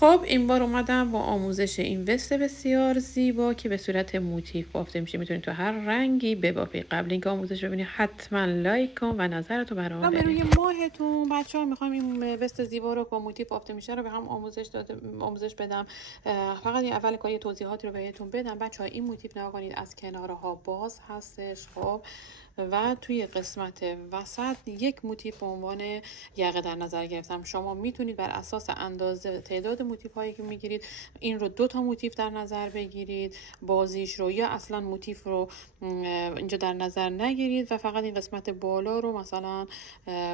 خب این بار اومدم با آموزش این وست بسیار زیبا که به صورت موتیف بافته میشه. میتونید تو هر رنگی ببافید. قبل اینکه آموزش ببینید حتما لایک کن و نظرتو برام به روی بنویس. ماهتون بچه ها میخوایم این وست زیبا رو با موتیف بافته میشه رو به هم آموزش بدم. فقط این اول کار یه توضیحاتی رو بهتون بدم. بچه ها این موتیف نگاه کنید از کناره ها باز هستش. خب و توی قسمت وسط یک موتیف به عنوان یقه در نظر گرفتم. شما میتونید بر اساس اندازه تعداد موتیف هایی که میگیرید این رو 2 تا موتیف در نظر بگیرید، بازیش رو، یا اصلا موتیف رو اینجا در نظر نگیرید و فقط این قسمت بالا رو مثلا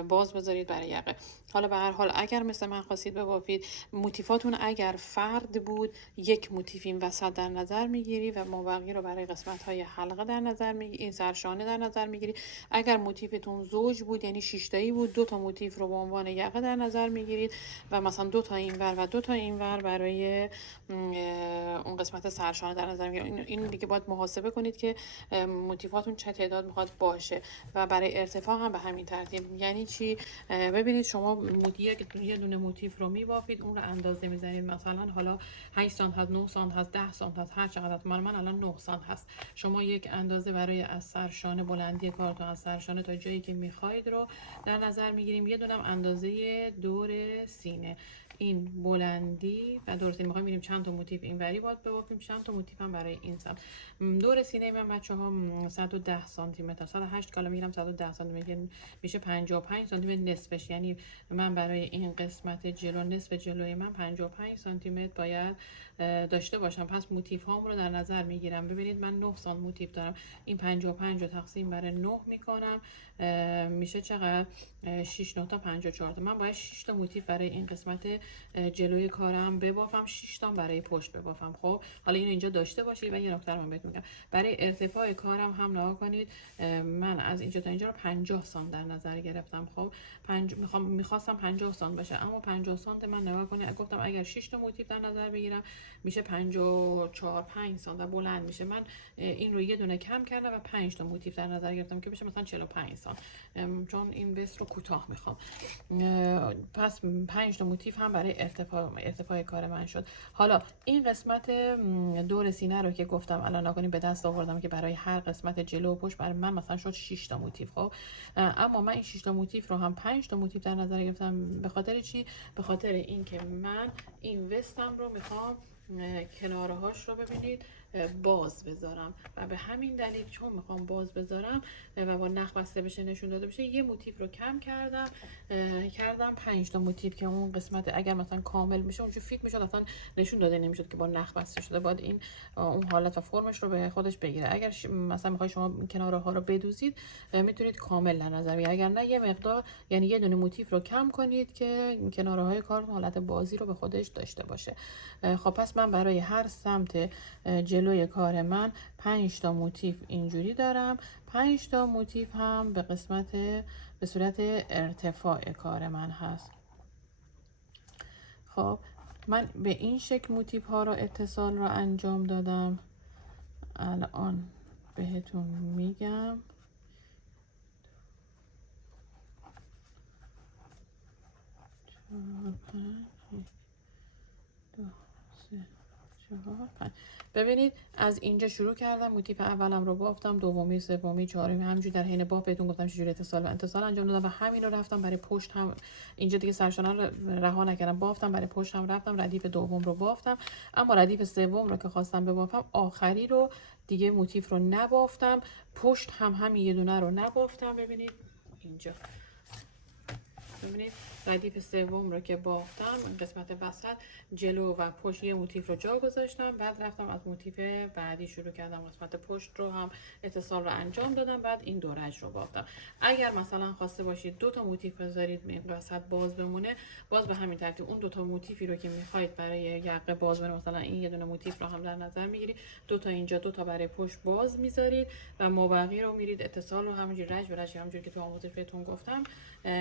باز بذارید برای یقه. حالا به هر حال اگر مثل من خواستید ببافید، موتیفاتون اگر فرد بود یک موتیف این وسط در نظر میگیری و مابقی رو برای قسمت های حلقه در نظر میگیری، این سرشانه در نظر میگیری. اگر موتیفتون زوج بود یعنی 6 تایی بود 2 تا موتیف رو به عنوان یقه در نظر میگیرید و مثلا 2 تا اینور و 2 تا اینور برای اون قسمت سرشانه در نظر میگیرید. این دیگه باید محاسبه کنید که موتیفاتون چه تعداد میخواد باشه و برای ارتفاع هم به همین ترتیب. یعنی چی؟ ببینید شما یه دونه موتیف رو میبافید، اون رو اندازه میزنید، مثلا حالا 8 سانت هست، 9 سانت هست، 10 سانت هست، هر چقدر هست. من الان 9 سانت هست. شما یک اندازه برای از سرشانه بلندی کارتون از سرشانه تا جایی که میخواید رو در نظر میگیریم. یه دونم اندازه دور سینه، این بلندی و دور سینه میخوایم. میریم چند تا موتیف اینوری باید ببافیم، چند تا موتیف هم برای این سمت. دور سینه من بچه‌ها 110 سانتی متر، 108 کالا میگیرم، 110 سانتی متر میشه 55 سانتی متر نصفش. یعنی من برای این قسمت جلو، نصف جلوی من 55 سانتی متر باید داشته باشم. پس موتیف هام رو در نظر میگیرم. ببینید من 9 سانت موتیف دارم، این 55 رو تقسیم بر 9 میکنم، میشه چقدر؟ 6 9 تا 54 تا. من باید 6 تا موتیف برای این قسمت جلوی کارم ببافم، 6 تا برای پشت ببافم. خب حالا اینو اینجا داشته باشید و یه نکته رو من بهتون میگم. برای ارتفاع کارم هم نگاه کنید، من از اینجا تا اینجا رو 50 سانت در نظر گرفتم. خب میخواستم 50 سانت باشه، اما 50 سانت من نگاه کنید گفتم اگر 6 تا موتیف در نظر بگیرم میشه 54 5 سانت و بلند میشه. من این رو یه دونه کم کردم و 5 تا موتیف در نظر گرفتم که بشه مثلا 45 سانت، چون این بس رو کوتاه میخوام. پس 5 تا موتیف هم برای ارتفاع کار من شد. حالا این قسمت دور سینه رو که گفتم الان نکنیم به دست آوردم که برای هر قسمت جلو و پشت برای من مثلا شد 6 تا موتیف. خب اما من این 6 تا موتیف رو هم 5 تا موتیف در نظر گرفتم. به خاطر چی؟ به خاطر اینکه من این وستم رو میخوام کناره هاش رو ببینید باز بذارم و به همین دلیل چون میخوام باز بذارم و با نخ بسته بشه نشون داده بشه، یه موتیف رو کم کردم، 5 تا موتیف که اون قسمت اگر مثلا کامل میشه اونجا فیت میشد، اصلا نشون داده نمیشد که با نخ بسته شده. باید این اون حالت و فرمش رو به خودش بگیره. اگر مثلا میخوای شما کناره ها رو بدوزید میتونید کامل در نظر بگیرید، اگر نه یه مقدار یعنی یه دونه موتیف رو کم کنید که کناره های کار حالت بازی رو به خودش داشته باشه. خب پس من برای هر سمت جلوی کار من 5 تا موتیف اینجوری دارم، 5 تا موتیف هم به قسمت به صورت ارتفاع کار من هست. خب من به این شکل موتیف ها رو اتصال رو انجام دادم. الان بهتون میگم. ببینید از اینجا شروع کردم، موتیف اولم رو بافتم، دومی، سومی، چهارمی، همینجوری در حین باف بهتون گفتم چجوری اتصال انجام دادم و همین رو رفتم برای پشت هم. اینجا دیگه سرشانه رو رها نکردم، بافتم برای پشت هم رفتم، ردیف دوم رو بافتم، اما ردیف سوم رو که خواستم ببافم آخری رو دیگه موتیف رو نبافتم، پشت هم همین یه دونه رو نبافتم. ببینید اینجا، ببینید ردیف سوم رو که بافتم این قسمت وسط جلو و پشت یه موتیف رو جا گذاشتم، بعد رفتم از موتیف بعدی شروع کردم، قسمت پشت رو هم اتصال رو انجام دادم، بعد این دورج رو بافتم. اگر مثلا خواسته باشید 2 تا موتیف بذارید این وسط باز بمونه، باز به همین ترتیب اون 2 تا موتیفی رو که میخواید برای یقه باز بمونه، مثلا این یه دونه موتیف رو هم در نظر میگیرید، 2 تا اینجا 2 تا برای پشت باز میذارید و مابقی رو میرید اتصال رو همونجوری رج به رج همونجوری که تو آموزش بهتون گفتم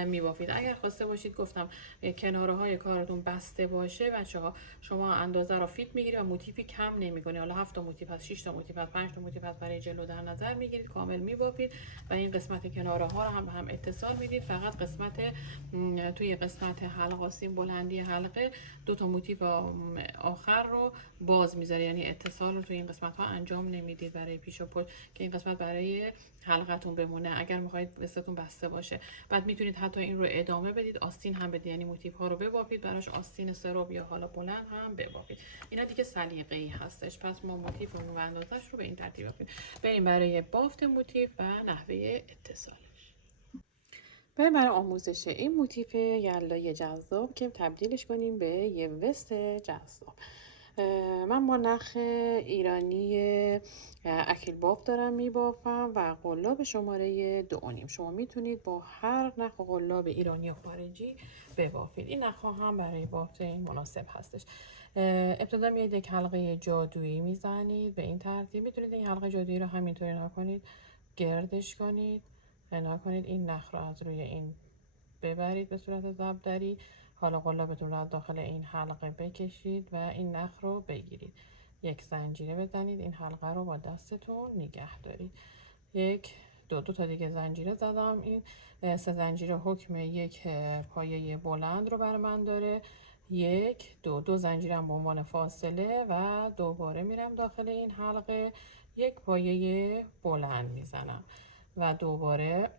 میبافید. اگر خواسته باشید باشید. گفتم کناره های کارتون بسته باشه بچه‌ها، شما اندازه رو فیت میگیرید و موتیفی کم نمی‌کنید. حالا 7 تا موتیف هست، 6 تا موتیف هست، 5 تا موتیف هست، برای جلو در نظر میگیرید، کامل میبافید و این قسمت کناره ها رو هم به هم اتصال میدید. فقط توی قسمت حلقه آستین بلندی حلقه 2 تا موتیف آخر رو باز میذاره، یعنی اتصال رو توی این قسمت ها انجام نمیدید برای پیش و پشت که این قسمت برای حلقتون بمونه اگر میخواید وستتون بسته باشه. بعد میتونید حتی این رو ادامه بدید، آستین هم بدید، یعنی موتیف ها رو ببافید، براش آستین سراب یا حالا بلند هم ببافید. اینا دیگه سلیقه‌ای هستش. پس ما موتیفمون و اندازش رو به این ترتیب بافیم. بریم برای بافت موتیف و نحوه اتصالش. برای آموزش این موتیف یلای جذاب که تبدیلش کنیم به یه وست جذاب. من با نخ ایرانی اکیل باف دارم میبافم و قلاب شماره 2.5. شما میتونید با هر نخ قلاب ایرانی و خارجی ببافید. این نخ ها هم برای بافت این مناسب هستش. ابتدا میاد یک حلقه جادویی میزنید به این ترتیب. میتونید این حلقه جادویی رو همینطوری نکنید، گردش کنید، کنید این نخ رو از روی این ببرید به صورت ضربدری. حالا قلابتون رو از داخل این حلقه بکشید و این نخ رو بگیرید، یک زنجیره بزنید، این حلقه رو با دستتون نگه دارید. دو تا دیگه زنجیره زدم. این 3 زنجیره حکم یک پایه بلند رو بر من داره. دو زنجیره هم به عنوان فاصله و دوباره میرم داخل این حلقه، یک پایه بلند میزنم و دوباره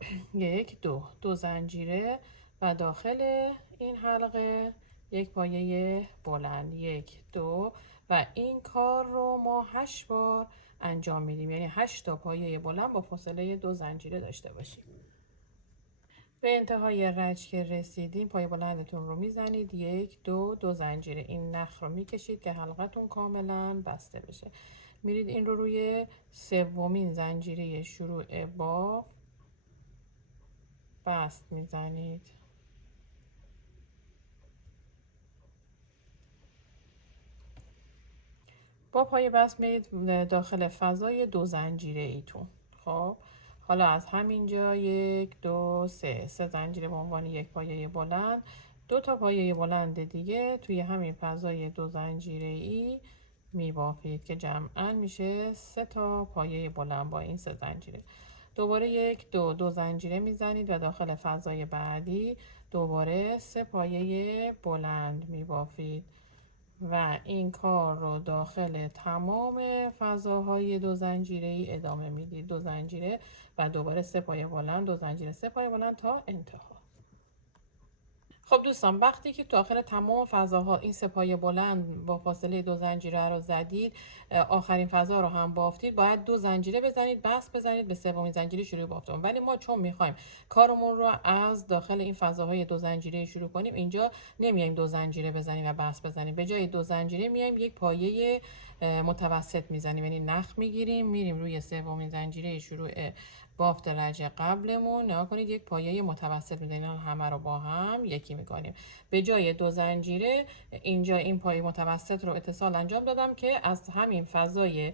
دو زنجیره و داخل این حلقه یک پایه بلند، 2 و این کار رو ما 8 بار انجام میدیم، یعنی 8 تا پایه بلند با فاصله 2 زنجیره داشته باشیم. به انتهای رج که رسیدیم پایه بلندتون رو میزنید، 2 زنجیره، این نخ رو میکشید که حلقتون کاملا بسته بشه. میرید این رو روی 3مین زنجیره شروع باف بست میزنید. با پای بست میرید داخل فضای 2 زنجیره ایتون. خب حالا از همینجا 3 زنجیره به عنوان یک پایه بلند، 2 تا پایه بلند دیگه توی همین فضای 2 زنجیره ای میبافید که جمعاً میشه 3 تا پایه بلند با این 3 زنجیره. دوباره 2 زنجیره میزنید و داخل فضای بعدی دوباره 3 پایه بلند میبافید و این کار رو داخل تمام فضاهای 2 زنجیره ای ادامه میدید. 2 زنجیره و دوباره 3 پایه بلند، 2 زنجیره، 3 پایه بلند تا انتها. خب دوستان، وقتی که تو آخر تمام فضاها این 3 پایه بلند با فاصله 2 زنجیره رو زدید، آخرین فضا رو هم بافتید، باید 2 زنجیره بزنید، بست بزنید، به 3مین زنجیره شروع بافتن. ولی ما چون میخوایم کارمون رو از داخل این فضاهای 2 زنجیره شروع کنیم، اینجا نمیایم 2 زنجیره بزنیم و بست بزنیم. به جای 2 زنجیره میایم یک پایه متوسط میزنیم، یعنی نخ میگیریم، میریم روی 3مین زنجیره شروع بافت رج قبلمون، نگاه کنید یک پایه متوسط میزنیم، همه رو با هم یکی میکنیم. به جای 2 زنجیره اینجا این پایه متوسط رو اتصال انجام دادم که از همین فضای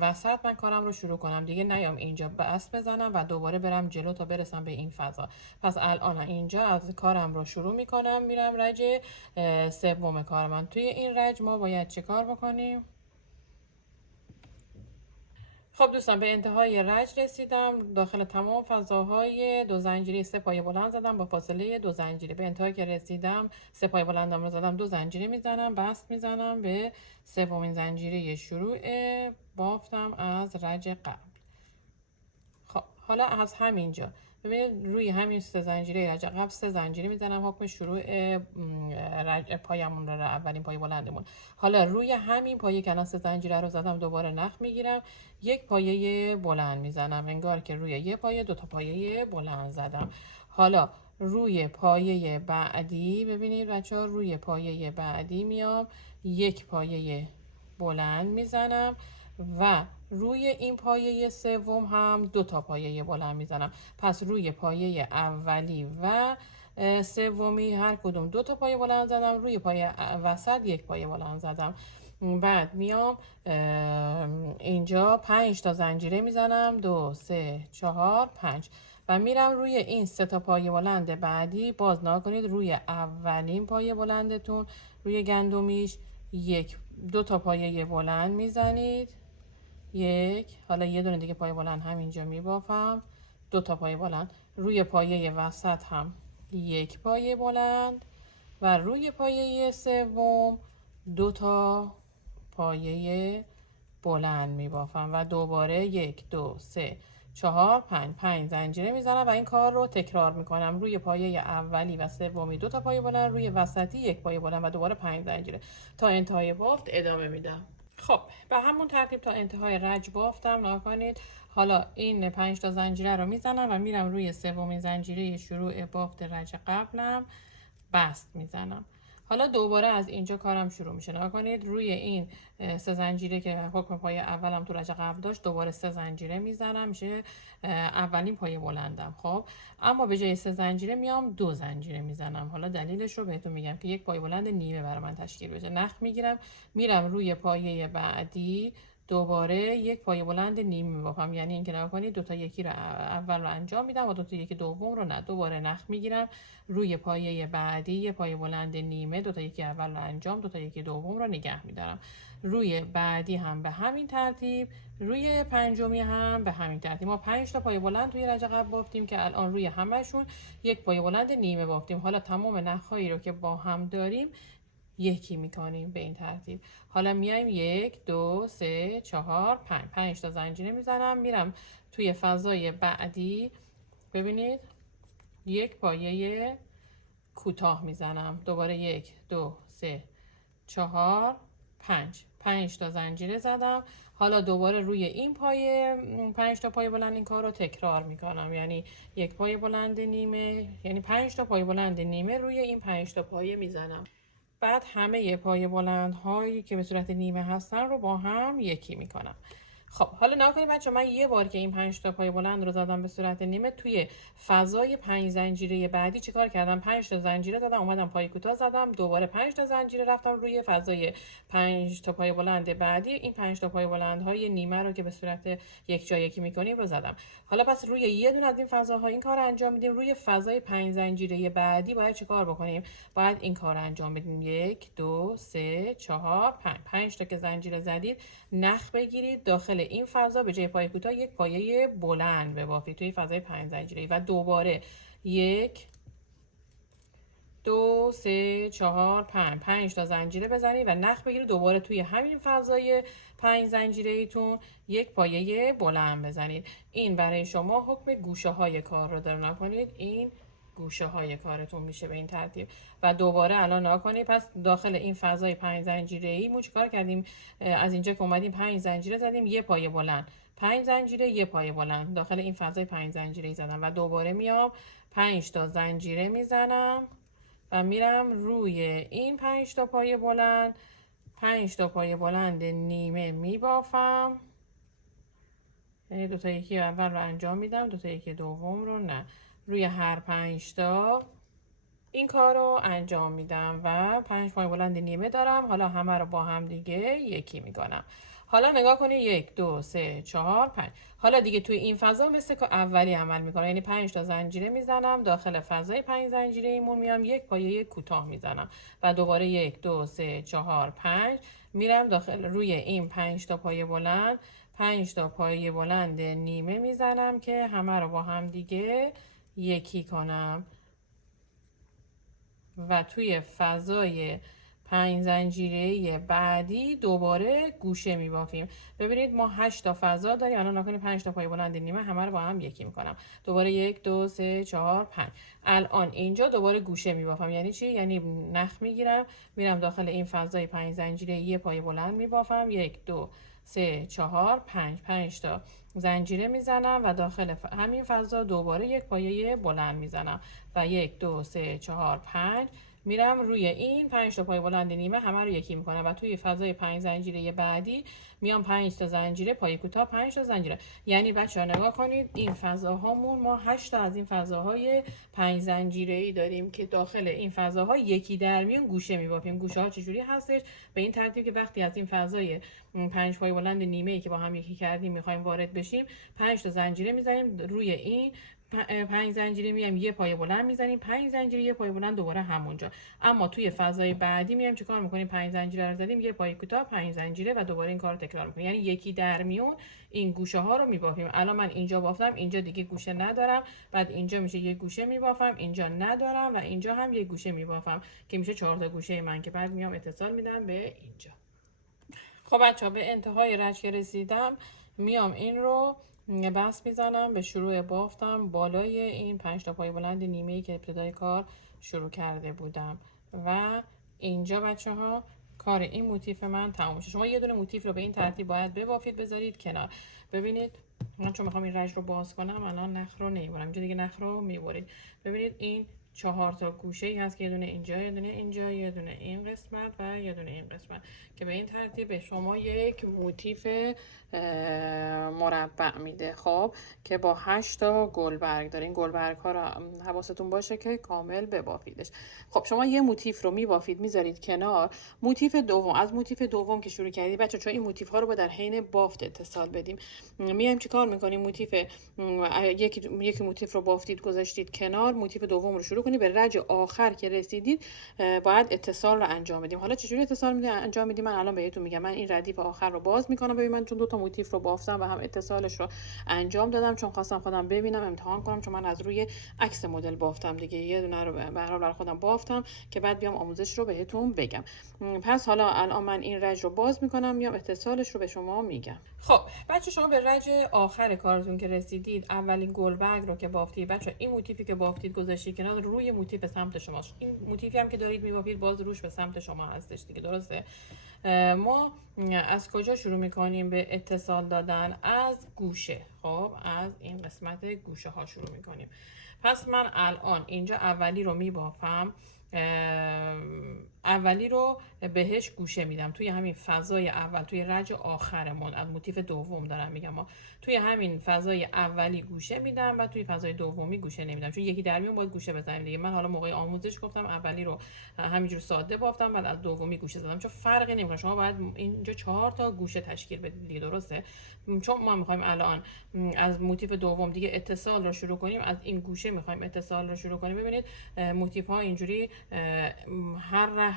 وسط من کارم رو شروع کنم، دیگه نیام اینجا بست بزنم و دوباره برم جلو تا برسم به این فضا. پس الان اینجا از کارم رو شروع میکنم، میرم رج 3 کار من. توی این رج ما باید چه کار بکنیم؟ خب دوستان، به انتهای رج رسیدم. داخل تمام فضاهای 2 زنجیره 3 پایه بلند زدم با فاصله 2 زنجیره. به انتهای که رسیدم 3 پایه بلندم رو زدم، 2 زنجیره میزنم، بست میزنم به 3مین زنجیره شروع بافتم از رج قبل. خب حالا از همینجا ببینید روی همین 3 زنجیره رج قبل 3 زنجیره میزنم، حکم شروع پایمون رو، اولین پایه بلندمون. حالا روی همین پایه که الان 3 زنجیره رو زدم دوباره نخ میگیرم، یک پایه بلند میزنم، انگار که روی یه پایه 2 تا پایه بلند زدم. حالا روی پایه بعدی ببینید بچه‌ها، روی پایه بعدی میام یک پایه بلند میزنم و روی این پایه 3 هم 2 تا پایه بلند میزنم. پس روی پایه اولی و 3 هر کدوم 2 تا پایه بلند زدم، روی پایه وسط یک پایه بلند زدم. بعد میام اینجا 5 تا زنجیره میزنم، 2 3 4 5 و میرم روی این 3 تا پایه بلند بعدی. باز نگاه کنید روی اولین پایه بلندتون روی گندمیش 2 تا پایه بلند میزنید. حالا یه دونه دیگه پایه بلند همینجا میبافم. 2 تا پایه بلند روی پایه وسط هم 1 پایه بلند و روی پایه سوم 2 تا پایه بلند میبافم و دوباره 1 2 3 4 5 زنجیره میزنم و این کار رو تکرار میکنم. روی پایه اولی و سومی 2 تا پایه بلند، روی وسطی 1 پایه بلند و دوباره 5 زنجیره تا انتهای بافت ادامه میدم. خب به همون ترتیب تا انتهای رج بافتم. نگاه کنید حالا این 5 تا زنجیره رو میزنم و میرم روی سومین زنجیره شروع بافت رج قبلم بست میزنم. حالا دوباره از اینجا کارم شروع میشه. نگاه کنید روی این 3 زنجیره که حکم پایه اولم تو رج قبل داشت دوباره 3 زنجیره میزنم، میشه اولین پایه بلندم. خب اما به جای 3 زنجیره میام 2 زنجیره میزنم. حالا دلیلش رو بهتون میگم که یک پایه بلند نیمه برای من تشکیل بشه. نخ میگیرم میرم روی پایه بعدی دوباره 1 پایه بلند نیمه میبافم، یعنی اینکه نگاه کنید 2 تا یکی رو اول رو انجام میدم و 2 تا یکی دوم رو نه. دوباره نخ میگیرم روی پایه بعدی 1 پایه بلند نیمه، 2 تا یکی اول رو انجام، 2 تا یکی دوم رو نگه میدارم. روی بعدی هم به همین ترتیب، روی پنجمی هم به همین ترتیب. ما 5 تا پایه بلند توی رج قبل بافتیم که الان روی همشون 1 پایه بلند نیمه بافتیم. حالا تمام نخهایی رو که با هم داریم یکی میکنیم به این ترتیب. حالا میایم 1 2 3 4 5 تا زنجیره میزنم، میرم توی فضای بعدی. ببینید 1 پایه کوتاه میزنم، دوباره 1 2 3 4 5 تا زنجیره زدم. حالا دوباره روی این پایه 5 تا پایه بلند این کار رو تکرار میکنم، یعنی 1 پایه بلند نیمه، یعنی 5 تا پایه بلند نیمه روی این 5 تا پایه میزنم. بعد همه پایه بلند هایی که به صورت نیمه هستن رو با هم یکی میکنم. خب حالا نگاه کنید بچه، من یه بار که این 5 تا پایه بلند رو زدم به صورت نیمه، توی فضای 5 زنجیره بعدی چیکار کردم؟ 5 تا زنجیره زدم، اومدم پایه کوتاه زدم، دوباره 5 تا زنجیره رفتم روی فضای 5 تا پایه بلند بعدی. این 5 تا پایه بلند های نیمه رو که به صورت یک جا یکی میکنیم رو زدم. حالا پس روی یه دونه از این فضاها این کار انجام میدیم. روی فضای 5 زنجیره بعدی باید چیکار بکنیم؟ باید این کار انجام بدیم. 1 2 3 4 5 تا که زنجیره زدید نخ بگیرید، داخل این فضا به جای پایه کوتاه 1 پایه بلند ببافید توی فضای 5 زنجیره و دوباره 1 2 3 4 5 تا زنجیره بزنید و نخ بگیرید، دوباره توی همین فضای 5 زنجیره ایتون 1 پایه بلند بزنید. این برای شما حکم گوشه های کار رو داره. نکنید این گوشه های کارتون میشه به این ترتیب. و دوباره الان نگاه کنید، پس داخل این فضای 5 زنجیره ای ما چیکار کردیم؟ از اینجا که اومدیم 5 زنجیره زدیم، 1 پایه بلند، 5 زنجیره، 1 پایه بلند داخل این فضای 5 زنجیره ای زدم و دوباره میام 5 تا زنجیره میزنم و میرم روی این 5 تا پایه بلند 5 تا پایه بلند نیمه میبافم، یعنی 2 تا یکی اول رو انجام میدم، 2 تا یکی دوم رو نه. روی هر 5 تا این کار رو انجام میدم و 5 پایه بلند نیمه دارم. حالا همه رو با هم دیگه یکی میکنم. حالا نگاه کنید 1 2 3 4 5. حالا دیگه توی این فضا مثل که اولی عمل میکنم، یعنی 5 تا زنجیره میزنم داخل فضای 5 زنجیره ایمون، میام 1 پایه کوتاه میزنم و دوباره 1 2 3 4 5 میرم داخل روی این 5 تا پایه بلند 5 تا پایه بلند نیمه میزنم که همه رو با هم دیگه یکی کنم و توی فضای 5 زنجیره بعدی دوباره گوشه میبافیم. ببینید ما 8 تا فضا داریم. الان نکنید 5 تا پایه بلند نیمه همه رو با هم یکی میکنم. دوباره 1 2 3 4 5. الان اینجا دوباره گوشه میبافم. یعنی چی؟ یعنی نخ میگیرم میرم داخل این فضای 5 زنجیره یه پایه بلند میبافم، 1 2 3 4 5 تا زنجیره میزنم و داخل همین فضا دوباره 1 پایه بلند میزنم و 1 2 3 4 5 میرم روی این 5 تا پایه بلند نیمه همه رو یکی میکنم و توی فضای 5 زنجیره بعدی میام 5 تا زنجیره پایه کوتاه 5 تا زنجیره. یعنی بچه‌ها نگاه کنید این فضاهامون ما 8 تا از این فضاهای 5 زنجیره ای داریم که داخل این فضاها یکی در میون گوشه میبافیم. گوشه ها چجوری هستش؟ به این ترتیب که وقتی از این فضای 5 پایه بلند نیمه ای که با هم یکی کردیم میخوایم وارد بشیم 5 تا زنجیره میزنیم روی این 5 زنجیره میایم یه پایه بلند میزنیم، 5 زنجیره یه پایه بلند دوباره همونجا. اما توی فازای بعدی میایم چیکار میکنیم؟ 5 زنجیره رو زدیم، یه پایه کوتاه، 5 زنجیره و دوباره این کارو تکرار میکنیم. یعنی یکی در میون این گوشه ها رو میبافیم. الان من اینجا بافتم، اینجا دیگه گوشه ندارم، بعد اینجا میشه یه گوشه میبافم، اینجا ندارم و اینجا هم یه گوشه میبافم که میشه 4 تا گوشه من که بعد میام اتصال میدم به اینجا. خب بچه‌ها به انتهای رج که رسیدم میام این رو بس میزنم به شروع بافتم بالای این 5 تا پای بلند نیمه‌ای که ابتدای کار شروع کرده بودم و اینجا بچه‌ها کار این موتیف من تموم شد. شما یه دونه موتیف رو به این ترتیب باید ببافید بذارید کنار. ببینید من چون میخوام این رج رو باز کنم الان نخ رو نمیبرم، اینجا دیگه نخ رو میبرید. ببینید این 4 تا گوشه ای هست که یه دونه اینجا، یه دونه اینجا، یه دونه این قسمت و یه دونه این قسمت که به این ترتیب به شما یک موتیف مربع میده. خب که با 8 تا گلبرگ داره. این گلبرگ ها رو حواستون باشه که کامل ببافیدش. خب شما یه موتیف رو میبافید میذارید کنار. موتیف دوم، از موتیف دوم که شروع کردید بچه، چون این موتیف ها رو با در حین بافت اتصال بدیم، میایم چیکار میکنیم؟ موتیف یکی موتیف رو بافتید گذاشتید کنار، موتیف دوم رو شروع کنید. به رج آخر که رسیدید باید اتصال رو انجام بدیم. حالا چجوری اتصال انجام میدیم من الان بهتون میگم. من این ردیف آخر رو باز میکنم. ببین من چون 2 تا موتیف رو بافتم و هم اتصالش رو انجام دادم، چون خواستم خودم ببینم امتحان کنم، چون من از روی عکس مدل بافتم دیگه، یه دونه رو برای خودم بافتم که بعد بیام آموزش رو بهتون بگم. پس حالا الان من این رج رو باز میکنم، میام اتصالش رو به شما میگم. خب بچه شما به رج آخر کارتون که رسیدید، اولین گلبرگ رو که بافتید بچه، این موتیفی که بافتید گذاشتید کنار، روی موتیف سمت شماست. این موتیفی هم که دارید میبافید باز روش به سمت شما هستش دیگه، درسته؟ ما از کجا شروع میکنیم به اتصال دادن؟ از گوشه. خب از این قسمت گوشه ها شروع میکنیم. پس من الان اینجا اولی رو میبافم، اولی رو بهش گوشه میدم توی همین فضای اول، توی رج آخرمون از موتیف دوم دارم میگم، ما توی همین فضای اولی گوشه میدم و توی فضای دومی گوشه نمیدم، چون یکی در میون باید گوشه بزنیم دیگه. من حالا موقع آموزش گفتم اولی رو همینجور ساده بافتم بعد از دومی گوشه زدم، چون فرقی نمیکنه. شما باید اینجا 4 تا گوشه تشکیل بدید دیگه، درسته؟ چون ما میخوایم الان از موتیف دوم دیگه اتصال رو شروع کنیم، از این گوشه میخوایم اتصال رو شروع کنیم. ببینید موتیف ها اینجوری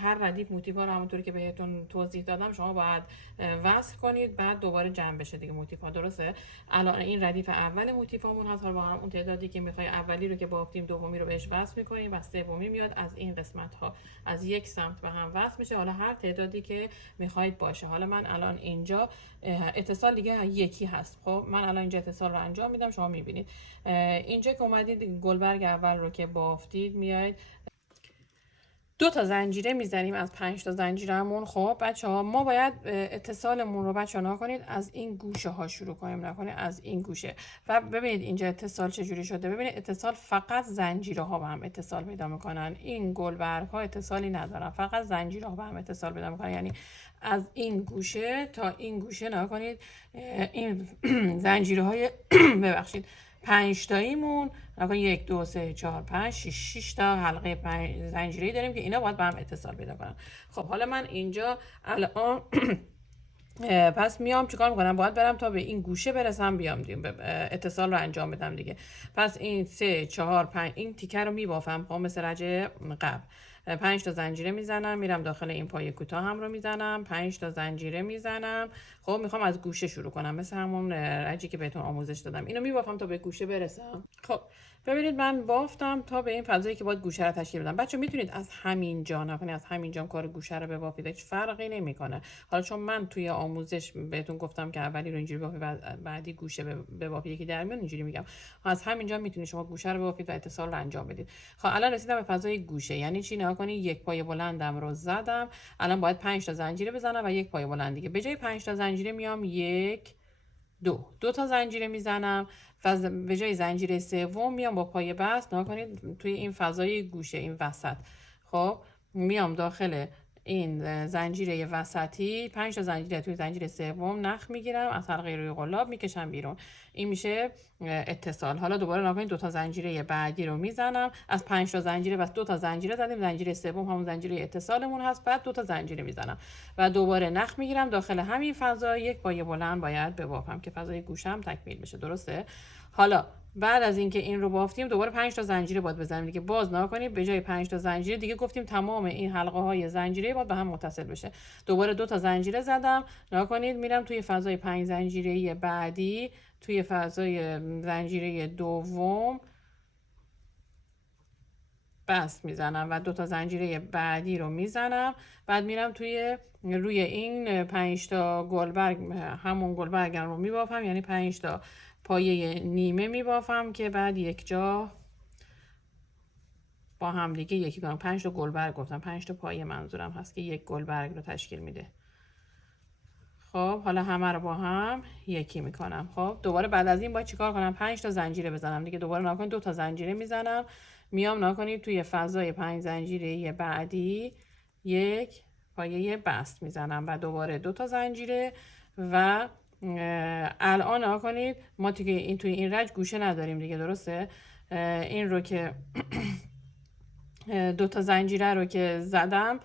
هر ردیف موتیف ها رو همونطوری که بهتون توضیح دادم شما باید وصل کنید، بعد دوباره جمع بشه دیگه موتیف ها، درسته؟ الان این ردیف اول موتیف هامون هست، حالا با هم اون تعدادی که میخوای اولی رو که بافتیم دومی رو بهش وصل میکنیم و سومی میاد از این قسمت ها از یک سمت به هم وصل میشه، حالا هر تعدادی که میخواید باشه. حالا من الان اینجا اتصال دیگه یکی هست. خب من الان اینجا اتصال رو انجام میدم، شما میبینید اینجا که اومدید گلبرگ اول رو که بافتید میاید 2 تا زنجیره میزنیم از 5 تا زنجیرمون. خب بچه ها ما باید اتصالمون رو بچه ها نکنید از این گوشه ها شروع کنیم، نکنید از این گوشه. و ببینید اینجا اتصال چجوری شده. ببینید اتصال فقط زنجیره ها با هم اتصال پیدا میکنن، این گلبرگ ها اتصالی ندارن، فقط زنجیره ها با هم اتصال پیدا میکنن. یعنی از این گوشه تا این گوشه نکنید این زنجیره های ببخشید 5 تاییمون، نکن 1 2 3 4 5 6 تا حلقه 5 زنجیره‌ای داریم که اینا باید با هم اتصال پیدا کنن. خب حالا من اینجا الان پس میام چیکار میکنم؟ باید برم تا به این گوشه برسم، بیام اتصال رو انجام بدم دیگه. پس این 3 4 5 این تیکه رو میبافم، خب مثل رج قبل 5 تا زنجیره میزنم، میرم داخل این پایه کوتاه هم رو میزنم، 5 تا زنجیره میزنم. خب میخوام از گوشه شروع کنم مثل همون رجی که بهتون آموزش دادم، اینو میبافم تا به گوشه برسم. خب ببینید من بافتم تا به این فضایی که باید گوشه رو تشکیل بدم. بچه میتونید از همین جا نکنید، از همین جا کار گوشه رو ببافید، هیچ فرقی نمیکنه. حالا چون من توی آموزش بهتون گفتم که اولی رو اینجوری بافید بعدی گوشه ببافید، یکی در میون اینجوری میگم. از همینجا میتونید شما گوشه رو ببافید و اتصال رو انجام بدید. خب الان رسیدم به فضای گوشه، یعنی چی؟ نگاه کنید یک پایه بلندم رو زدم، الان باید 5 تا زنجیره بزنم و یک پایه بلند دیگه. به جای 5 تا زنجیره میام 1 2 تا زنجیره میزنم و به جای زنجیره سوم میام با پای بست. نگاه کنید توی این فضای گوشه این وسط، خب میام داخل این زنجیره وسطی 5 تا زنجیره توی زنجیره سوم نخ میگیرم، از حلقه روی قلاب میکشم بیرون، این میشه اتصال. حالا دوباره نگاه کنید 2 تا زنجیره بعدی رو میزنم، از 5 تا زنجیره بس 2 تا زنجیره زدیم، زنجیره سوم همون زنجیره اتصالمون هست، بعد 2 تا زنجیره میزنم و دوباره نخ میگیرم داخل همین فضا یک پایه بلند باید ببافم که فضای گوشم تکمیل بشه، درسته؟ حالا بعد از اینکه این رو بافتیم دوباره 5 تا زنجیره باید بزنیم دیگه. باز نگاه کنید به جای 5 تا زنجیره دیگه گفتیم تمام این حلقه های زنجیره باید به هم متصل بشه. دوباره 2 تا زنجیره زدم. نگاه کنید میرم توی فضای 5 زنجیره بعدی، توی فضای زنجیره دوم بست میزنم و 2 تا زنجیره بعدی رو میزنم. بعد میرم روی این 5 تا گلبرگ، همون گلبرگ رو میبافم، یعنی 5 تا پایه نیمه میبافم که بعد یک جا با هم دیگه یکی کنم. 5 تا گلبرگ گفتم، 5 تا پایه منظورم هست که یک گلبرگ رو تشکیل میده. خب حالا همه رو با هم یکی میکنم. خب دوباره بعد از این باید چیکار کنم؟ 5 تا زنجیره بزنم دیگه. دوباره نکنید 2 تا زنجیره میزنم، میام نکنید توی فضای 5 زنجیره بعدی یک پایه بست میزنم و دوباره 2 تا زنجیره. و الان نکنید ما توی این رج گوشه نداریم دیگه، درسته؟ این رو که 2 تا زنجیره رو که زدم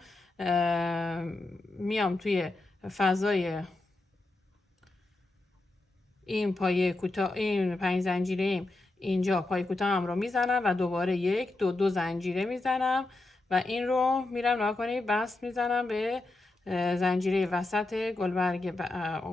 میام توی فضای این پایه کوتاه، این 5 زنجیره اینجا پای کوتاه هم رو میزنم و دوباره 1 2 زنجیره میزنم و این رو میرم نگاه کنید بست میزنم به زنجیره وسط گلبرگ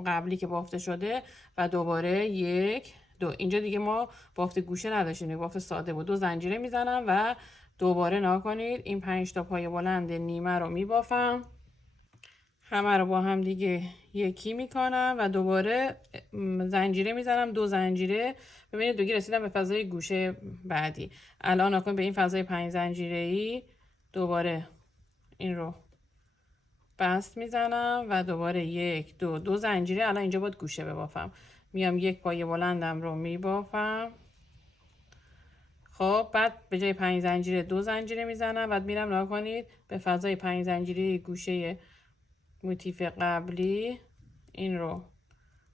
قبلی که بافته شده و دوباره 1 2. اینجا دیگه ما بافت گوشه نداشتیم، بافت ساده بود. 2 زنجیره میزنم و دوباره نگاه کنید این 5 تا پایه بلند نیمه رو میبافم، همه رو با هم دیگه یکی میکنم و دوباره زنجیره میزنم، 2 زنجیره. ببینید دیگه رسیدم به فضای گوشه بعدی. الان نکن به این فضای 5 زنجیره‌ای دوباره این رو بست میزنم و دوباره 1 2 زنجیره. الان اینجا باید گوشه ببافم، میام یک پایه بلندم رو میبافم. خب بعد به جای 5 زنجیره 2 زنجیره میزنم. بعد میرم نگاه کنید به فضای 5 زنجیره گوشه موتیف قبلی این رو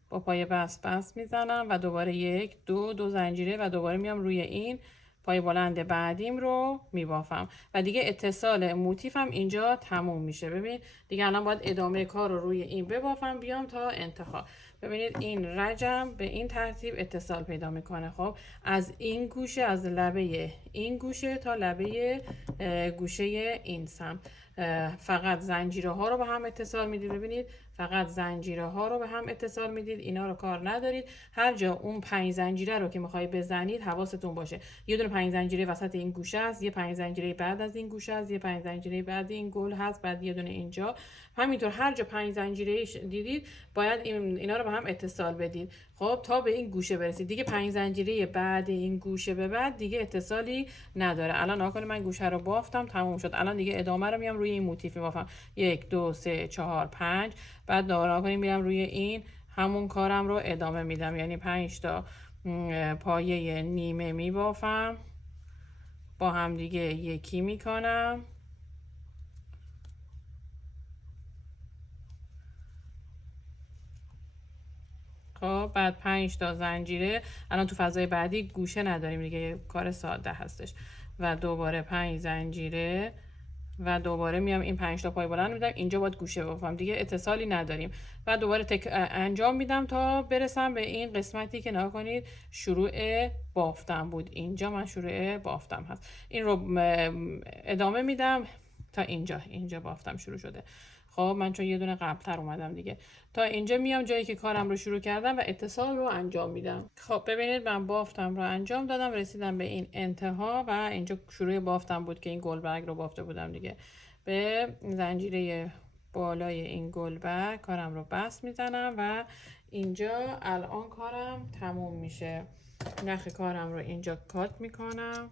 با پایه بست میزنم و دوباره 1 2 زنجیره و دوباره میام روی این پایه بلند بعدیم رو میبافم و دیگه اتصال موتیفم اینجا تموم میشه. ببین دیگه الان باید ادامه کار رو روی این ببافم بیام تا انتها. ببینید این رجم به این ترتیب اتصال پیدا میکنه. خب از این گوشه، از لبه این گوشه تا لبه گوشه این سمت فقط زنجیره ها رو به هم اتصال میدید. ببینید فقط زنجیره ها رو به هم اتصال میدید، اینا رو کار ندارید. هر جا اون 5 زنجیره رو که میخوای بزنید حواستون باشه یه دونه 5 زنجیره وسط این گوشه است، یه 5 زنجیره بعد از این گوشه است، یه 5 زنجیره بعد این گل هست، بعد یه دونه اینجا. همینطور هر جا 5 زنجیره دیدید باید اینا رو به هم اتصال بدید. خب تا به این گوشه برسید. دیگه 5 زنجیره بعد این گوشه به بعد دیگه اتصالی نداره. الان ناکنه من گوشه رو بافتم تموم شد. الان دیگه ادامه رو میام روی این موتیف میبافم 1 2 3 4 5. بعد دورا کنیم میرم روی این همون کارم رو ادامه میدم، یعنی 5 تا پایه نیمه میبافم با هم دیگه یکی میکنم. خب بعد 5 تا زنجیره. الان تو فضای بعدی گوشه نداریم دیگه، کار ساده هستش. و دوباره 5 زنجیره و دوباره میام این 5 تا پای بلند میدم. اینجا باید گوشه بافم دیگه اتصالی نداریم. و دوباره انجام میدم تا برسم به این قسمتی که نگاه کنید شروع بافتم بود. اینجا من شروع بافتم هست. این رو ادامه میدم تا اینجا بافتم شروع شده. خب من چون یه دونه قبلتر اومدم دیگه تا اینجا میام جایی که کارم رو شروع کردم و اتصال رو انجام میدم. خب ببینید من بافتم رو انجام دادم، رسیدم به این انتها و اینجا شروع بافتم بود که این گلبرگ رو بافته بودم دیگه. به زنجیره بالای این گلبرگ کارم رو بست میزنم و اینجا الان کارم تموم میشه. نخ کارم رو اینجا کات میکنم،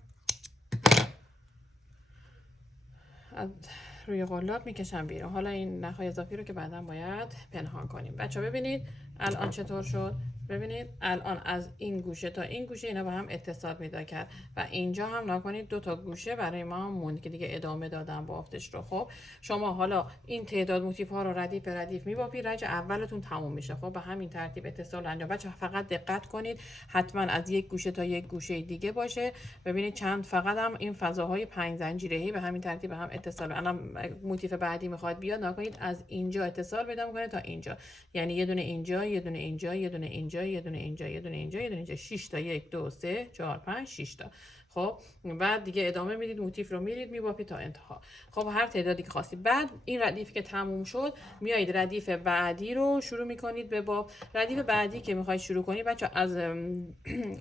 روی قلاب میکشم بیرون. حالا این نخهای اضافی رو که بعدا باید پنهان کنیم. بچه ببینید الان چطور شد. ببینید الان از این گوشه تا این گوشه اینا با هم اتصال پیدا کرد و اینجا هم نکنید 2 تا گوشه برای ما موند که دیگه ادامه دادم بافتش رو. خب شما حالا این تعداد موتیف ها رو ردیف به ردیف میبافید، رج اولتون تموم میشه. خب به همین ترتیب اتصال انجام. بچه فقط دقت کنید حتما از یک گوشه تا یک گوشه دیگه باشه. ببینید چند فقط هم این فضاهای 5 زنجیره‌ای به همین ترتیب به هم اتصال. الان موتیف بعدی میخواد بیاد، نکنید از اینجا اتصال پیدا میکنه تا اینجا، یعنی یه دونه اینجا، یه دونه اینجا، یه دونه اینجا، یه دونه اینجا، یه دونه اینجا، یه دونه اینجا، 6 تا، 1 2 3 4 5 6 تا. خب بعد دیگه ادامه میدید، موتیف رو میرید میبافید تا انتها. خب هر تعدادی که خواستید. بعد این ردیف که تموم شد میایید ردیف بعدی رو شروع میکنید به باف. ردیف بعدی که میخواید شروع کنید بچه، از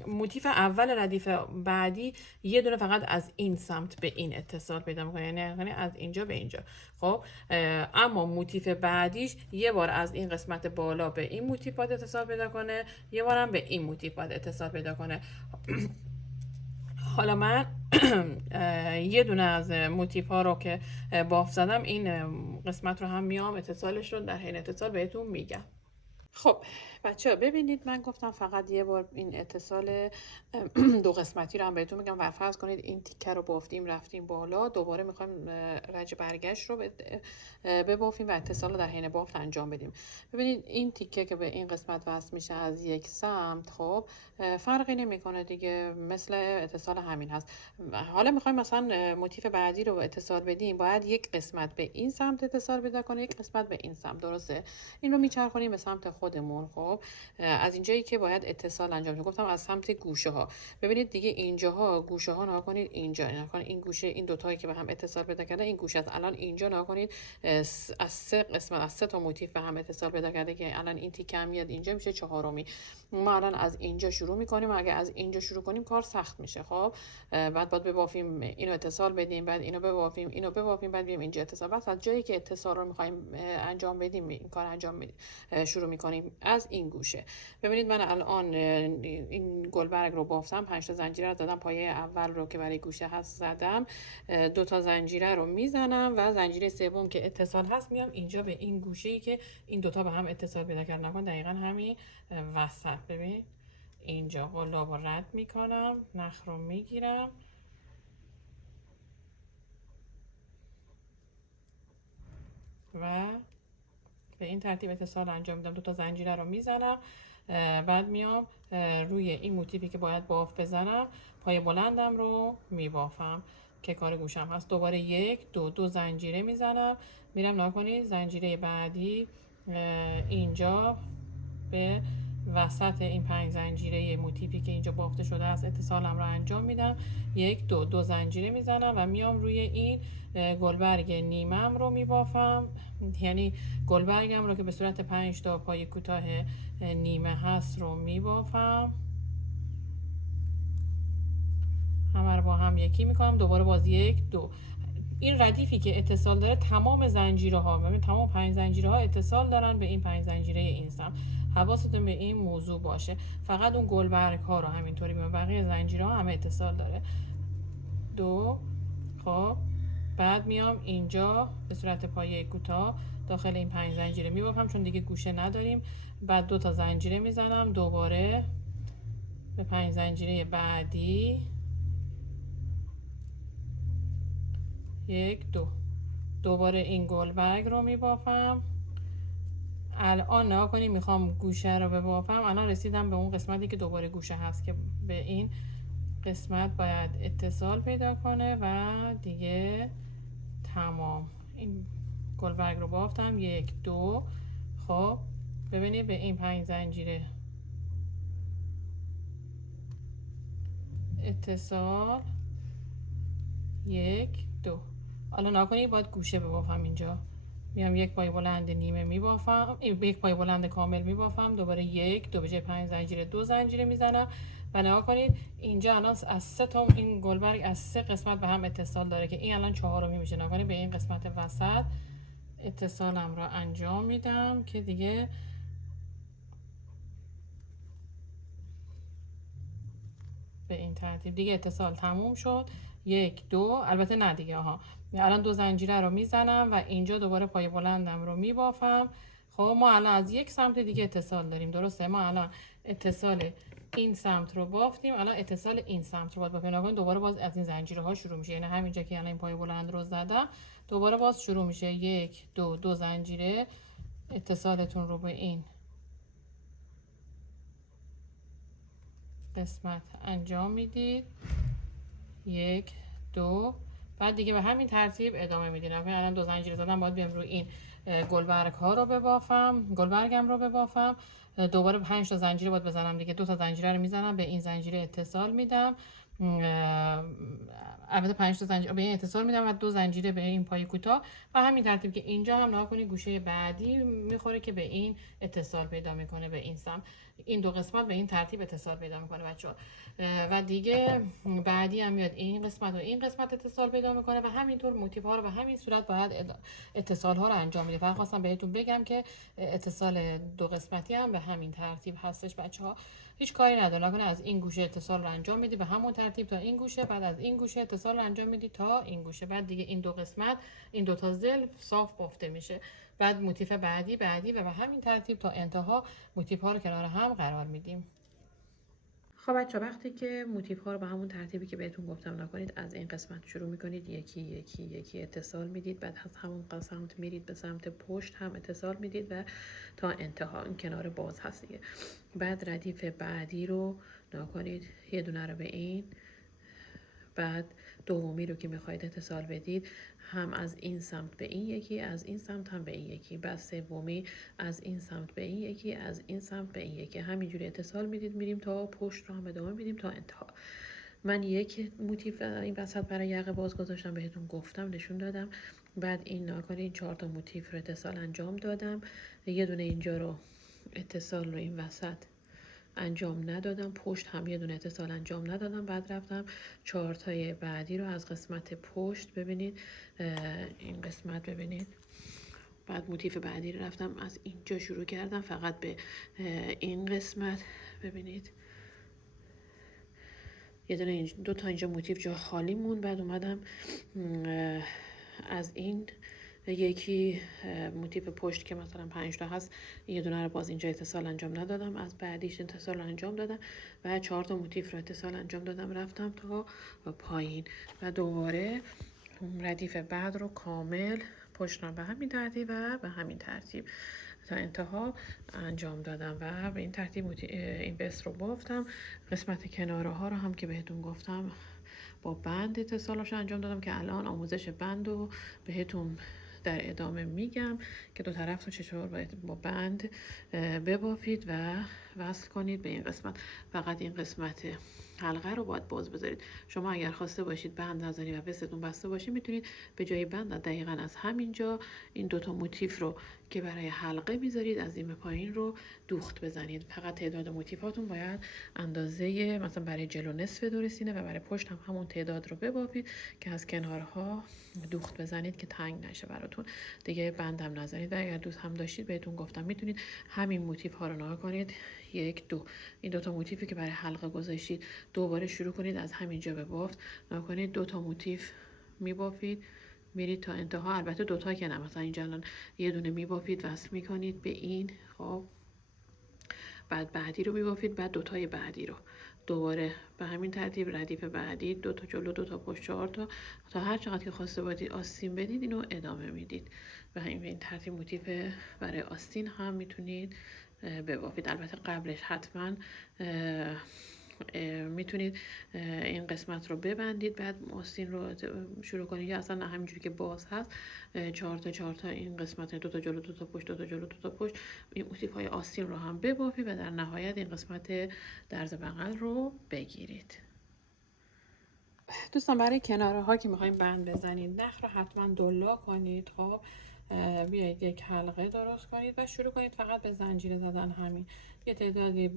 موتیف اول ردیف بعدی یه دونه فقط از این سمت به این اتصال پیدا میکنه، یعنی از اینجا به اینجا. خب اما موتیف بعدیش یه بار از این قسمت بالا به این موتیف باید اتصال پیدا کنه، یه بار هم به این موتیف باید اتصال پیدا کنه. حالا من یه دونه از موتیف ها رو که باف زدم، این قسمت رو هم میام اتصالش رو در حین اتصال بهتون میگم. خب بچه ها ببینید، من گفتم فقط یه بار این اتصال دو قسمتی رو هم بهتون میگم. و فرض کنید این تیکه رو بافتیم رفتیم بالا، دوباره میخوایم رج برگشت رو ببافیم و اتصال رو در حین بافت انجام بدیم. ببینید این تیکه که به این قسمت وصل میشه از یک سمت، خب فرقی نمیکنه دیگه، مثل اتصال همین هست. حالا میخوایم مثلا موتیف بعدی رو اتصال بدیم، باید یک قسمت به این سمت اتصال پیدا کنه، یک قسمت به این سمت. درسته؟ این رو میچرخونیم به سمت خودمون. خب از اینجایی که باید اتصال انجام بشه، گفتم از سمت گوشه ها. ببینید دیگه اینجاها گوشه ها نگاه کنید، اینجا نگاه کنید، این گوشه، این دو تایی که به هم اتصال پیدا کرده این گوشه است. الان اینجا نگاه کنید، از سه قسمت، از سه تا موتیف به هم اتصال پیدا کرده که الان این تیکه هم میاد اینجا میشه چهارمی. ما الان از اینجا شروع میکنیم، اگه از اینجا شروع کنیم کار سخت میشه. خب بعد باید ببافیم اینو اتصال بدیم، بعد اینو ببافیم، اینو ببافیم، بعد بیام اینجا اتصال. بعد از جایی که اتصال رو میخوایم انجام بدیم، این کار انجام شروع میکنیم از این گوشه. ببینید من الان این گلبرگ رو بافتم، 5 تا زنجیره رو زدم، پایه اول رو که برای گوشه هست زدم، 2 تا زنجیره رو میزنم و زنجیره سوم که اتصال هست میام اینجا به این گوشه‌ای که این دوتا به هم اتصال پیدا کردن، دقیقاً همین وسط. ببین اینجا قلاب رو رد میکنم، نخ رو میگیرم و به این ترتیب اتصال انجام میدم. 2 تا زنجیره رو میزنم، بعد میام روی این موتیفی که باید باف بزنم پای بلندم رو میبافم که کار گوشم هست. دوباره 1 2 زنجیره میزنم، میرم نگاه کنید زنجیره بعدی اینجا به وسط این 5 زنجیره موتیفی که اینجا بافته شده است اتصالم رو انجام میدم. 1 2 زنجیره میزنم و میام روی این گلبرگ نیمم رو میبافم، یعنی گلبرگم رو که به صورت 5 تا پای کوتاه نیمه هست رو میبافم، همه رو با هم یکی میکنم. دوباره باز 1 2. این ردیفی که اتصال داره تمام زنجیره ها، ببین تمام 5 زنجیره ها اتصال دارن به این 5 زنجیره این سم. حواستون به این موضوع باشه. فقط اون گلبرگ ها رو همینطوری میمونه، بقیه زنجیره ها همه اتصال داره. 2. خب بعد میام اینجا به صورت پایه کوتاه داخل این 5 زنجیره میبافم چون دیگه گوشه نداریم. بعد 2 تا زنجیره میزنم، دوباره به 5 زنجیره بعدی 1 2. دوباره این گلبرگ رو میبافم. الان نگاه کنید میخوام گوشه رو ببافم، الان رسیدم به اون قسمتی که دوباره گوشه هست که به این قسمت باید اتصال پیدا کنه و دیگه تمام. این گلبرگ رو بافتم 1 2. خب ببینید به این 5 زنجیره اتصال 1 2. حالا نگاه کنید باید گوشه ببافم. اینجا میام یک پای بلند نیمه میبافم، یک پای بلند کامل میبافم، دوباره 1 2 به جای 5 زنجیره 2 زنجیره میزنم و نگاه کنید اینجا الان از 3 تا این گلبرگ از 3 قسمت به هم اتصال داره که این الان 4می میشه. نگاه کنید به این قسمت وسط اتصالم رو انجام میدم که دیگه به این ترتیب دیگه اتصال تموم شد. 1 2. البته نه دیگه ها، الان 2 زنجیره رو میزنم و اینجا دوباره پای بلندم رو میبافم. خب ما الان از یک سمت دیگه اتصال داریم، درسته؟ ما الان اتصال این سمت رو بافتیم، الان اتصال این سمت رو باید بافیم. دوباره باز از این زنجیره ها شروع میشه، یعنی همینجا که الان این پای بلند رو زدم دوباره باز شروع میشه. 1 2 زنجیره اتصالتون رو به این قسمت انجام میدید. 1 2. بعد دیگه به همین ترتیب ادامه میدین. الان 2 زنجیره زدم، باید بیام روی این گلبرگ ها رو ببافم، گلبرگم رو ببافم. دوباره 5 تا زنجیره باید بزنم دیگه. 2 تا زنجیره رو میزنم، به این زنجیره اتصال میدم. البته 5 تا زنجیره به این اتصال میدم و 2 زنجیره به این پای کوتاه. و همین ترتیب که اینجا هم نگاه کنید گوشه بعدی میخوره که به این اتصال پیدا میکنه، به این سمت. این دو قسمت به این ترتیب اتصال پیدا میکنه بچه‌ها. و دیگه بعدی هم میاد این قسمت و این قسمت اتصال پیدا میکنه و همینطور موتیف ها رو به همین صورت باید اتصال ها رو انجام میده. فقط خواستم بهتون بگم که اتصال 2 قسمتی هم به همین ترتیب هستش بچه‌ها. هیچ کاری نداره، نکنه از این گوشه اتصال رو انجام میدی به همون ترتیب تا این گوشه، بعد از این گوشه اتصال رو انجام میدی تا این گوشه، بعد دیگه این 2 قسمت، این 2 تا زل صاف بافته میشه. بعد موتیف بعدی و به همین ترتیب تا انتها موتیف ها رو کنار هم قرار میدیم. خب بچه وقتی که موتیف ها رو به همون ترتیبی که بهتون گفتم نکنید، از این قسمت شروع میکنید، یکی یکی یکی اتصال میدید، بعد از همون سمت میرید به سمت پشت هم اتصال میدید و تا انتها این کنار باز هست دیگه. بعد ردیف بعدی رو نکنید، یه دونه رو به این، بعد دومی رو که میخواید اتصال بدید هم از این سمت به این یکی، از این سمت هم به این یکی، بعد سومی از این سمت به این یکی، از این سمت به این یکی، همینجوری اتصال میدید میریم تا پشت رو هم ادامه میدیم تا انتها. من یک موتیف این وسط برای یقه باز گذاشتم، بهتون گفتم نشون دادم. بعد این ناکنید این 4 تا موتیف رو اتصال انجام دادم، یه دونه اینجا رو اتصال رو این وسط انجام ندادم، پشت هم یه دونه اتصال انجام ندادم. بعد رفتم 4 تای بعدی رو از قسمت پشت ببینید، این قسمت ببینید، بعد موتیف بعدی رو رفتم از اینجا شروع کردم فقط به این قسمت ببینید، یه دونه 2 تا اینجا موتیف جا خالی مون. بعد اومدم از این یکی موتیف پشت که مثلا 5 تا هست، یه دونه رو باز اینجا اتصال انجام ندادم، از بعدیش اتصال انجام دادم و 4 تا موتیف رو اتصال انجام دادم، رفتم تا پایین و دوباره ردیف بعد رو کامل پشتم به همین ترتیب و به همین ترتیب تا انتها انجام دادم و به این ترتیب این بست رو بافتم. قسمت کناره ها رو هم که بهتون گفتم با بند اتصالش انجام دادم که الان آموزش بند رو بهتون در ادامه میگم که 2 طرف رو چطور باید با بند ببافید و وصل کنید به این قسمت. فقط این قسمت حلقه رو باید باز بذارید. شما اگر خواسته باشید بند نذاری و بستون بسته باشه، میتونید به جای بند دقیقاً از همینجا این 2 تا موتیف رو که برای حلقه میذارید از این به پایین رو دوخت بزنید. فقط تعداد موتیفاتون باید اندازه مثلا برای جلو نصف دور سینه و برای پشت هم همون تعداد رو ببافید که از کنارها دوخت بزنید که تنگ نشه براتون. دیگه بند هم نذارید و اگر دوست هم داشتید بهتون گفتم میتونید همین موتیف ها رو نگاه کنید، 1 2 این 2 تا موتیفی که برای حلقه گذاشتید دوباره شروع کنید از همینجا به بافت، نگاه کنید 2 تا موتیف میبافید میرید تا انتها. البته 2 تا که نه، مثلا اینجا الان یه دونه میبافید وصل میکنید به این، خب بعد بعدی رو میبافید، بعد 2 تای بعدی رو دوباره به همین ترتیب ردیف بعدی 2 تا جلو 2 تا پشت 4 تا هر چقدر که خواسته باشید آستین بدید اینو ادامه میدید. و این ترتیب موتیف برای آستین هم میتونید ببافید. البته قبلش حتما میتونید این قسمت رو ببندید، بعد آستین رو شروع کنید یا اصلا همینجوری که باز هست 4 تا این قسمت 2 تا جلو 2 تا پشت 2 تا جلو 2 تا پشت این موتیف های آستین رو هم ببافید و در نهایت این قسمت درز بغل رو بگیرید. دوستان برای کناره ها که میخوایم بند بزنید نخ رو حتما دلا کنید. خب بیایید یک حلقه درست کنید و شروع کنید فقط به زنجیره زدن. همین یه تعدادی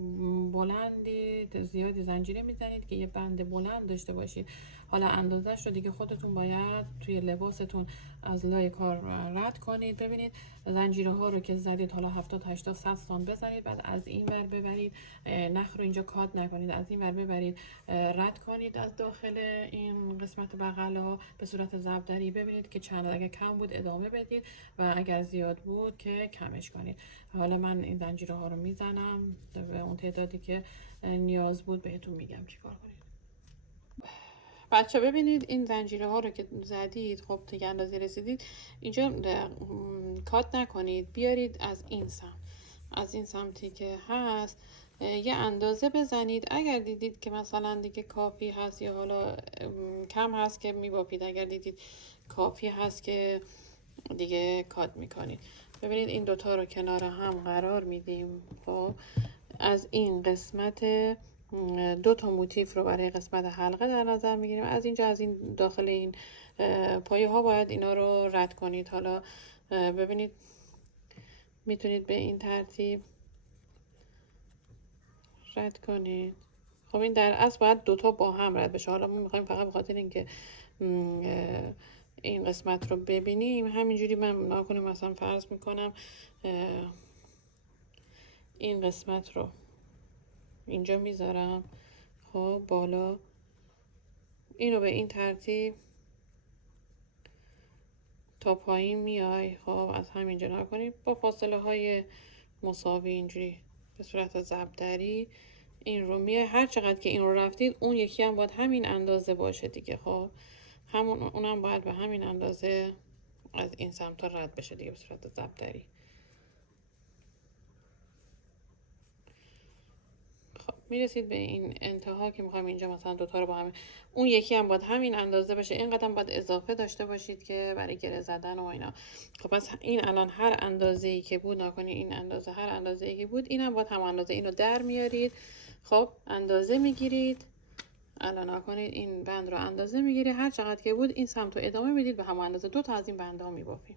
بلندی زیادی زنجیره میزنید که یه بند بلند داشته باشید. حالا اندازش رو دیگه خودتون باید توی لباستون از لای کار رد کنید. ببینید زنجیره ها رو که زدید حالا 70 80 100 سام بزنید، بعد از این ور ببرید، نخ رو اینجا کات نکنید، از این ور ببرید رد کنید از داخل این قسمت بغل ها به صورت ضربدری. ببینید که چند اگه کم بود ادامه بدید و اگر زیاد بود که کمش کنید. حالا من این زنجیره ها رو میزنم به اون تعدادی که نیاز بود بهتون میگم چیکار کنید. بچه ببینید این زنجیره ها رو که زدید، خب تا اندازه رسیدید اینجا کات نکنید، بیارید از این سمت، از این سمتی که هست یه اندازه بزنید. اگر دیدید که مثلا دیگه کافی هست یا حالا کم هست که میبافید، اگر دیدید کافی هست که دیگه کات میکنید. ببینید این دوتا رو کنار هم قرار میدیم. خب از این قسمت دو تا موتیف رو برای قسمت حلقه در نظر میگیریم. از اینجا از این داخل این پایه ها باید اینا رو رد کنید. حالا ببینید میتونید به این ترتیب رد کنید. خب این در اصل باید دوتا با هم رد بشه. حالا ما میخوایم فقط به خاطر اینکه این قسمت رو ببینیم همینجوری من نکنیم مثلا فرض میکنم این قسمت رو اینجا میذارم. خب بالا اینو به این ترتیب تا پایین میای. خب از همینجا نگاه کنید با فاصله های مساوی اینجوری به صورت ضربدری این رو میای. هر چقدر که این رو رفتید اون یکی هم باید همین اندازه باشه دیگه. خب اونم باید به همین اندازه از این سمت رد بشه دیگه به صورت ضربدری. خب میرسید به این انتها که میخوایم اینجا مثلا دوتا رو با هم، اون یکی هم باید همین اندازه باشه. این قدم باید اضافه داشته باشید که برای گره زدن و اینا. خب پس این الان هر اندازه‌ای که بود نکنید این اندازه هر اندازه‌ای که بود اینم باید هم اندازه اینو در میارید. خب اندازه میگیرید. الان نکنید این بند رو اندازه میگیری هر چقدر که بود این سمت رو ادامه میدید به هم اندازه دو تا از این بندها میبافیم.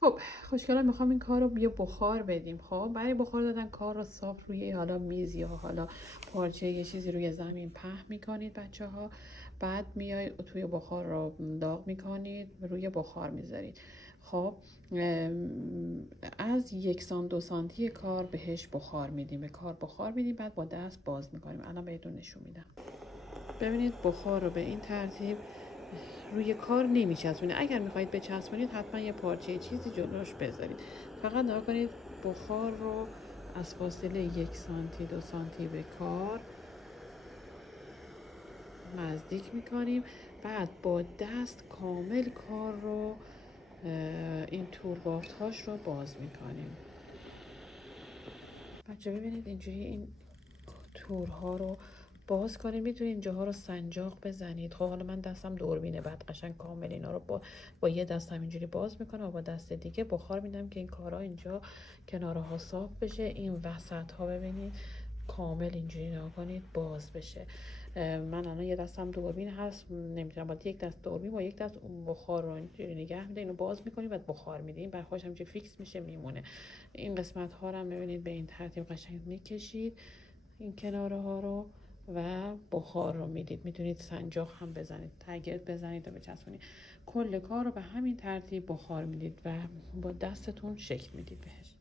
خب خوشگلان میخوام این کار رو یه بخار بدیم. خب برای بخار دادن کار رو صاف روی حالا میز یا حالا پارچه یه چیزی روی زمین پهن میکنید بچه ها. بعد میای توی بخار رو داغ میکنید روی بخار میذارید. خب از 1-2 سانتی کار بهش بخار میدیم، به کار بخار میدیم. بعد با دست باز میکنیم. الان بهتون نشون میدم. ببینید بخار رو به این ترتیب روی کار نمیچسبونید. اگر میخواهید بچسبونید حتما یه پارچه چیزی جلوش بذارید. فقط نگاه کنید بخار رو از فاصله 1 سانتی 2 سانتی به کار نزدیک میکنیم. بعد با دست کامل کار رو این توربافت هاش رو باز میکنیم. بچه ببینید اینجوری این تورها رو باز کنید. میتونید اینجاها رو سنجاق بزنید. خب حالا من دستم دوربینه بعد قشنگ کامل اینا رو با یه دستم اینجوری باز میکنم و با دست دیگه بخار میدم که این کارها اینجا کنارها صاف بشه. این وسط ها ببینید کامل اینجوری نگاه کنید باز بشه. من الان یه دستم دوربین هست نمیتونم با یک دست دوربین با یک دست اون بخار رو اینجوری نگه میده. اینو باز میکنید بعد بخار میدین بعد خودش همینجوری فیکس میشه میمونه. این قسمت ها رو هم ببینید به این ترتیب قشنگ میکشید این کناره ها رو و بخار رو میدید. میتونید سنجاق هم بزنید، تگرگ بزنید و بچسبونید. کل کار رو به همین ترتیب بخار میدید و با دستتون شکل میدید بهش.